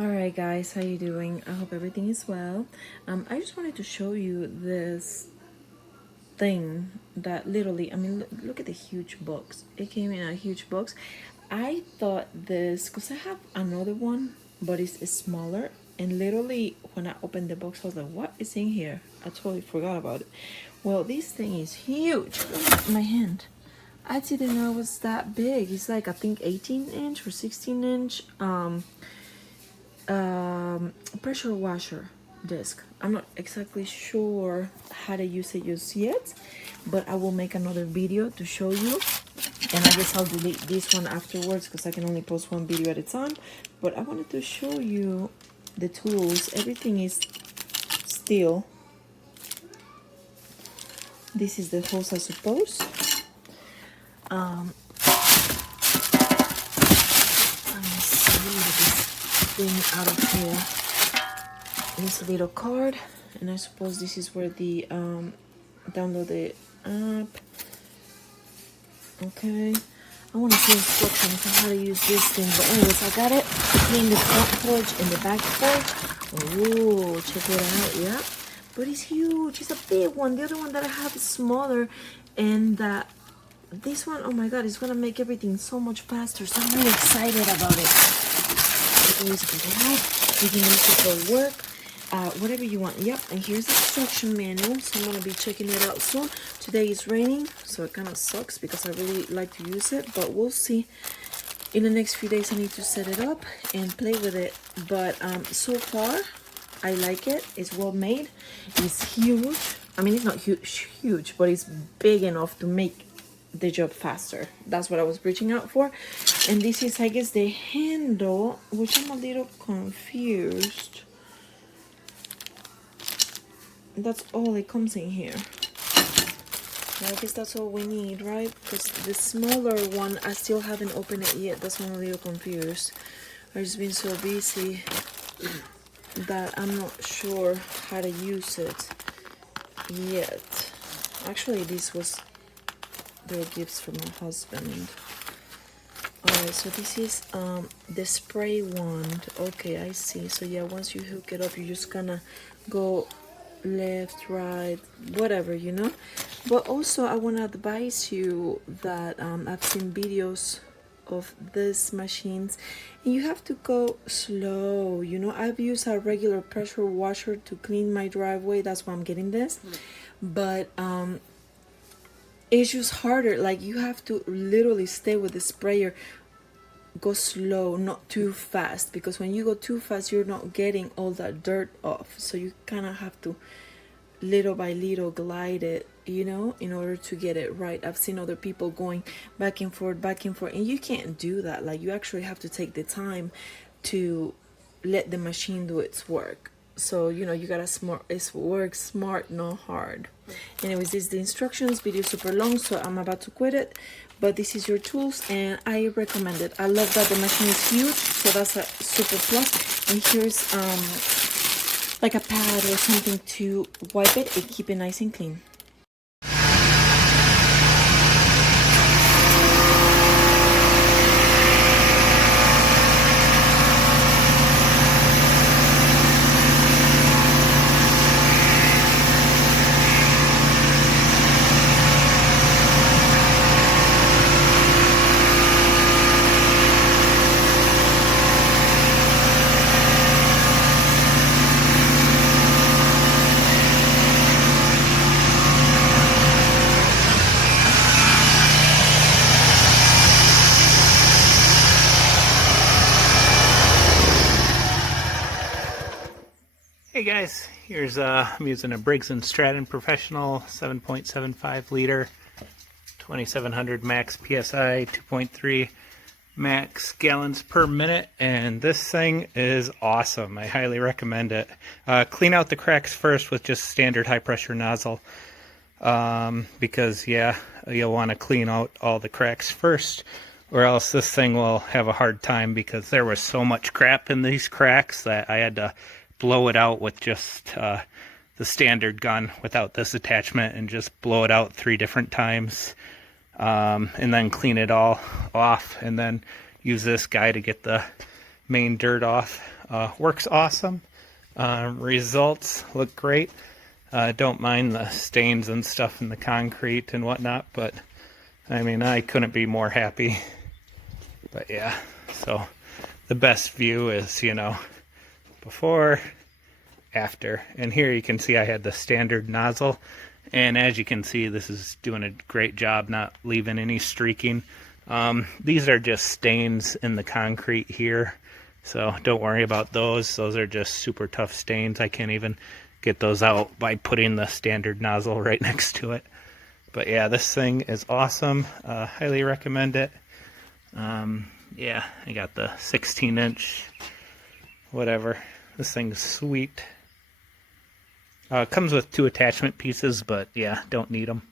Alright guys, how you doing? I hope everything is well. I just wanted to show you this thing that literally, I mean, look at the huge box. It came in a huge box. I thought this, because I have another one, but it's smaller. And literally, when I opened the box, I was like, what is in here? I totally forgot about it. Well, this thing is huge. Look at my hand. I didn't know it was that big. It's like, I think 18 inch or 16 inch. Pressure washer disc. I'm not exactly sure how to use it just yet, but I will make another video to show you, and I guess I'll delete this one afterwards because I can only post one video at a time. But I wanted to show you the tools. Everything is steel. This is the hose, I suppose. Let me see this thing out of here. This little card, and I suppose this is where the download the app. Okay, I want to see instructions on how to use this thing, but anyways, I got it. Clean the front porch and the back porch. Oh, check it out. Yeah, but it's huge. It's a big one. The other one that I have is smaller, and this one, oh my god, it's gonna make everything so much faster. So I'm really excited about it. You can use it for the house. You can use it for work. Whatever you want. Yep, and here's the instruction manual, so I'm gonna be checking it out soon. Today is raining, so it kind of sucks because I really like to use it, but we'll see. In the next few days I need to set it up and play with it, but so far I like it. It's well made. It's huge. I mean, it's not huge, but it's big enough to make the job faster. That's what I was reaching out for. And this is, I guess, the handle, which I'm a little confused. That's all it comes in here. I guess that's all we need, right? Because the smaller one, I still haven't opened it yet. That's why I'm a little confused. I've just been so busy that I'm not sure how to use it yet. Actually, this was their gifts from my husband. Alright, so this is the spray wand. Okay, I see. So yeah, once you hook it up, you just gonna go left, right, whatever, you know. But also I want to advise you that I've seen videos of these machines and you have to go slow, you know. I've used a regular pressure washer to clean my driveway, that's why I'm getting this. But it's just harder. Like, you have to literally stay with the sprayer, go slow, not too fast, because when you go too fast you're not getting all that dirt off. So you kind of have to little by little glide it, you know, in order to get it right. I've seen other people going back and forth, and you can't do that. Like, you actually have to take the time to let the machine do its work. So, you know, you gotta work smart, not hard. Anyways, this is the instructions. Video super long, so I'm about to quit it, but this is your tools and I recommend it. I love that the machine is huge, so that's a super plus. And here's like a pad or something to wipe it and keep it nice and clean. Hey guys, here's I'm using a Briggs & Stratton Professional 7.75 liter, 2700 max PSI, 2.3 max gallons per minute, and this thing is awesome. I highly recommend it. Clean out the cracks first with just standard high pressure nozzle, because yeah, you'll want to clean out all the cracks first, or else this thing will have a hard time, because there was so much crap in these cracks that I had to blow it out with just the standard gun without this attachment, and just blow it out 3 different times, and then clean it all off, and then use this guy to get the main dirt off. Works awesome. Results look great. Don't mind the stains and stuff in the concrete and whatnot, but I mean, I couldn't be more happy. But yeah, so the best view is, you know, before, after. And here you can see I had the standard nozzle, and as you can see, this is doing a great job not leaving any streaking. These are just stains in the concrete here, so don't worry about those. Those are just super tough stains. I can't even get those out by putting the standard nozzle right next to it. But yeah, this thing is awesome. Highly recommend it. Yeah, I got the 16-inch whatever. This thing's sweet. It comes with 2 attachment pieces, but yeah, don't need them.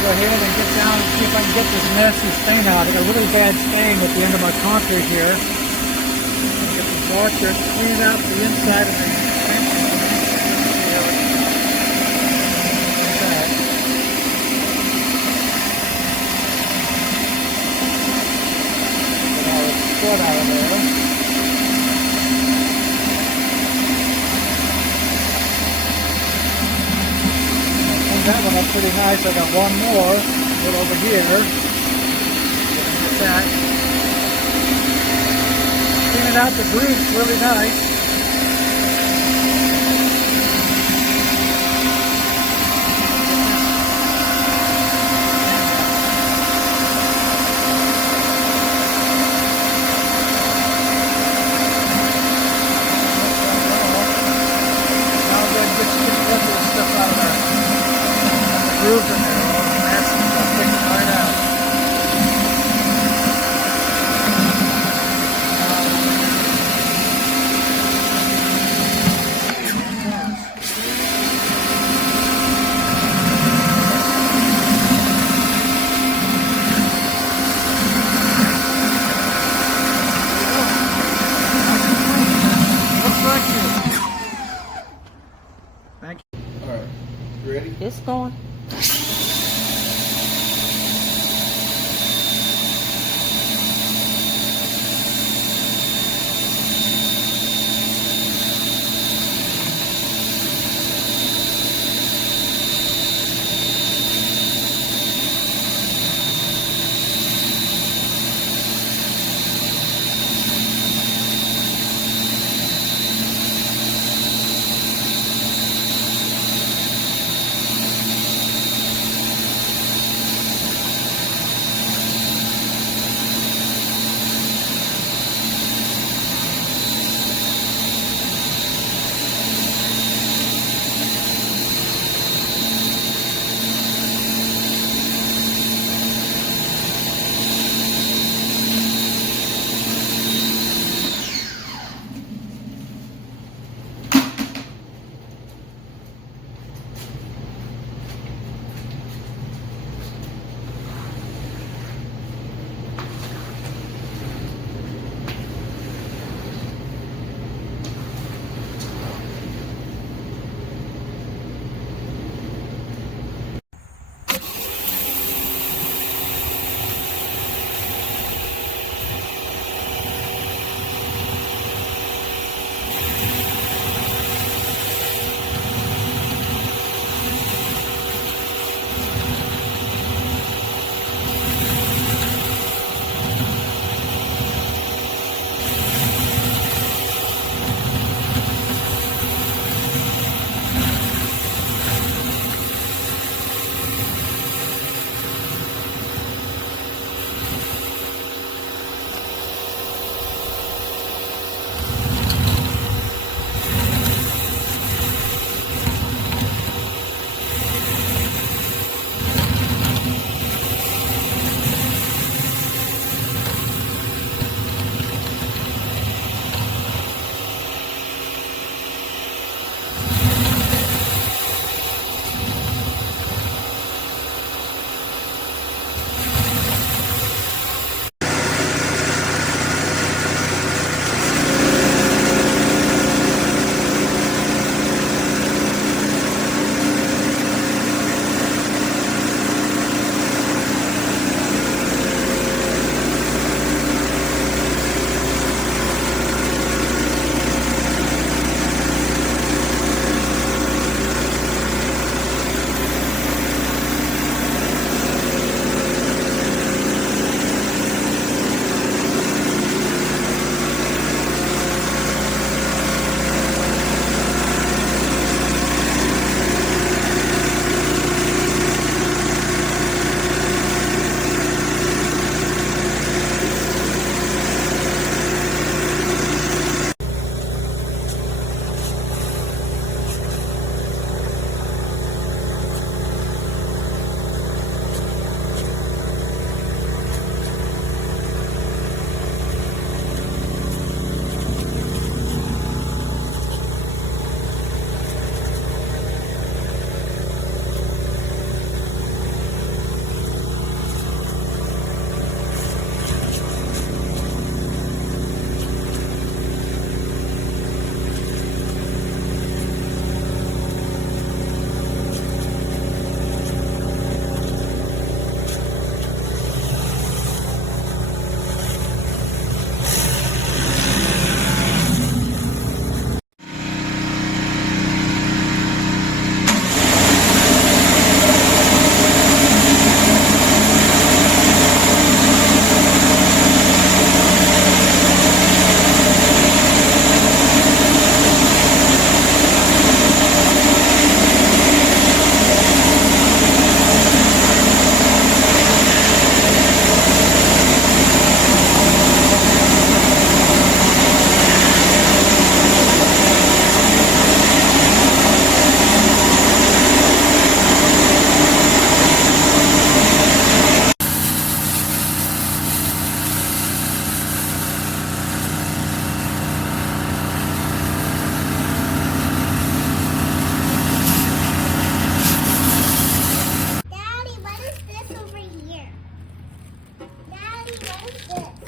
Go ahead and get down and see if I can get this nasty stain out. I got a really bad stain at the end of my concrete here. Get the washer, clean out the inside of the stain. Get all the sweat out of there. That one up pretty nice. I got one more right over here. Get that. Cleaning out the grease really nice. Now I'm going to get the rest of the stuff out of there. Grooves in there, all the nasty stuff, take it right out. Looks like you. Thank you. All right, you ready? It's going. What is that?